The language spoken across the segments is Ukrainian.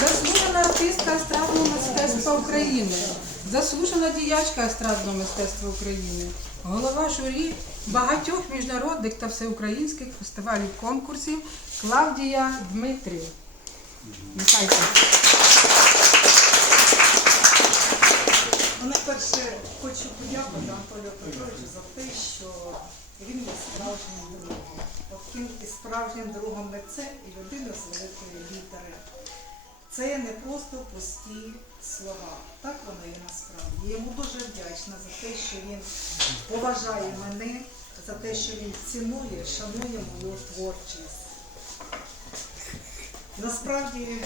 Заслужена артистка естрадного мистецтва України, заслужена діячка естрадного мистецтва України, голова журі багатьох міжнародних та всеукраїнських фестивалів конкурсів Клавдія Дмитрів. Вітайте. Ну, найперше хочу подякувати Анатолію Петровичу за те, що він є справжнім другом. От і справжнім другом митцем і людиною з великої літери. Це не просто пусті слова. Так воно і насправді. Я йому дуже вдячна за те, що він поважає мене, за те, що він цінує, шанує мою творчість. Насправді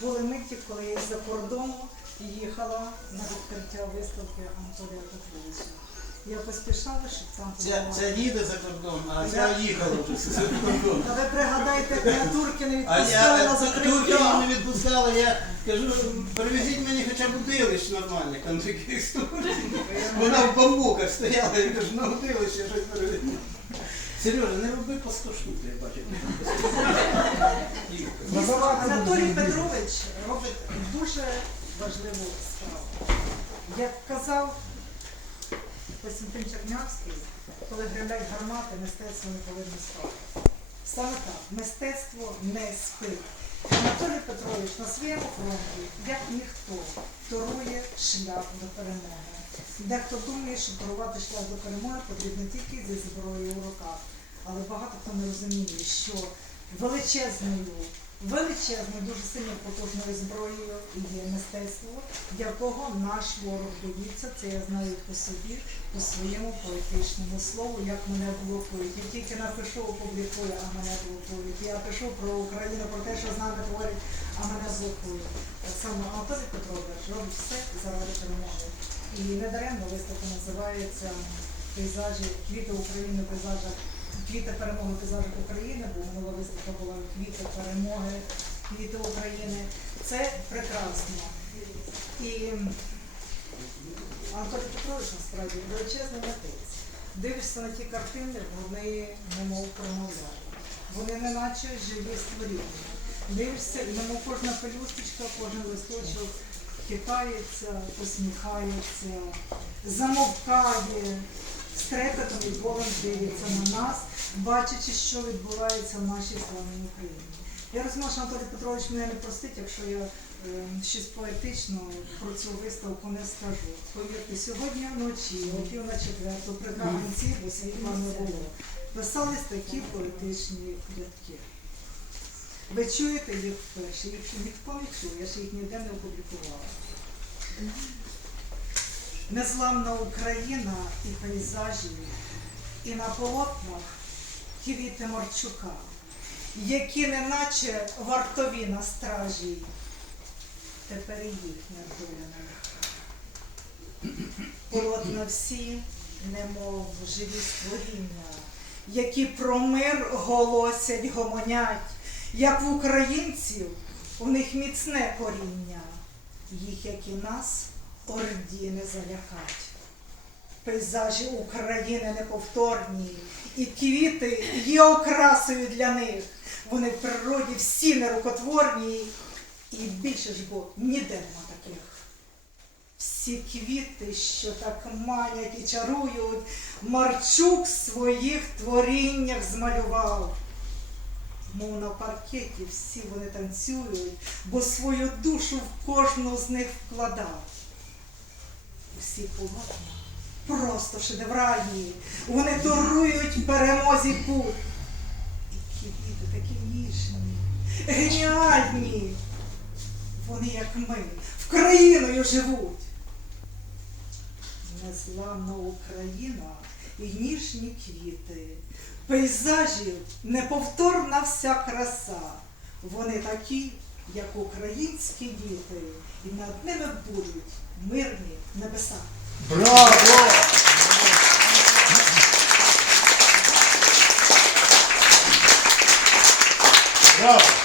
були миті, коли я з-за кордону їхала на відкриття виставки Анатолія Петровича. Я поспішала, щоб там Ця, ця їде за кордон, а ця їхала вже за кордон. Та ви пригадайте, як мене турки не А відпускали я на турки мене не відпускали, я кажу, привезіть мені хоча б удилищ таких студій. Вона в бамбуках стояла, я кажу, на удилище щось привезіть. Сережа, не роби паскошнути, я бачу. Анатолій Петрович робить дуже важливу справу. Як казав Костянтин Чернявський, коли гримлять гармати, мистецтво не повинно спати. Саме так, мистецтво не спить. Анатолій Петрович на своєму фронті, як ніхто, торує шлях до перемоги. Дехто думає, що торувати шлях до перемоги потрібно тільки зі зброєю в руках. Але багато хто не розуміє, що величезною, величезною, дуже сильно потужною зброєю є мистецтво, якого наш ворог боїться. Це я знаю по собі, по своєму поетичному слову, як мене блокують. Я тільки напишу, опублікую, а мене блокують. Я пишу про Україну, про те, що з нами говорять, а мене блокують. Так само Анатолій Петрович робить все заради перемоги. І недаремно виставка називається пейзажі квіти України, в квіти перемоги в пейзажах України, бо минула виставка була квіти перемоги, квіти України. Це прекрасно. І Анатолій Петрович насправді величезний митець. Дивишся на ті картини, вони немов промовляють. Вони не наче живі створіння. Дивишся, і немов кожна пелюсточка, кожен листочок хитається, посміхається, замовкає, з трепетом і болем дивиться на нас, бачачи, що відбувається в нашій славній Україні. Я розумію, що Анатолій Петрович мене не простить, якщо я е, щось поетично про цю виставку не скажу. Повірте, сьогодні вночі, о пів на четверту, при Каганці, бо світла не було, писались такі поетичні рядки. Ви чуєте їх вперше, їх ніхто не чує, я ж їх ніде не опублікувала. Незламна Україна і пейзажі, і на полотнах квіти Марчука, які неначе вартові на стражі. Тепер і їхня доля нелегка. Полотна всі, немов живі створіння, які про мир голосять, гомонять, як в українців у них міцне коріння, їх, як і нас, орді не залякать. Пейзажі України неповторні, і квіти є окрасою для них. Вони в природі всі нерукотворні, і більше ж бо ніде нема таких. Всі квіти, що так манять і чарують, Марчук в своїх творіннях змалював. Мов на паркеті всі вони танцюють, бо свою душу в кожну з них вкладав. Усі полотна просто шедевральні, вони торують перемозі путь. І квіти такі ніжні, геніальні. Вони, як ми, Вкраїною живуть. Незламна Україна і ніжні квіти, пейзажів неповторна вся краса. Вони такі, як українські діти, і над ними будуть мирні небеса. Браво! Браво!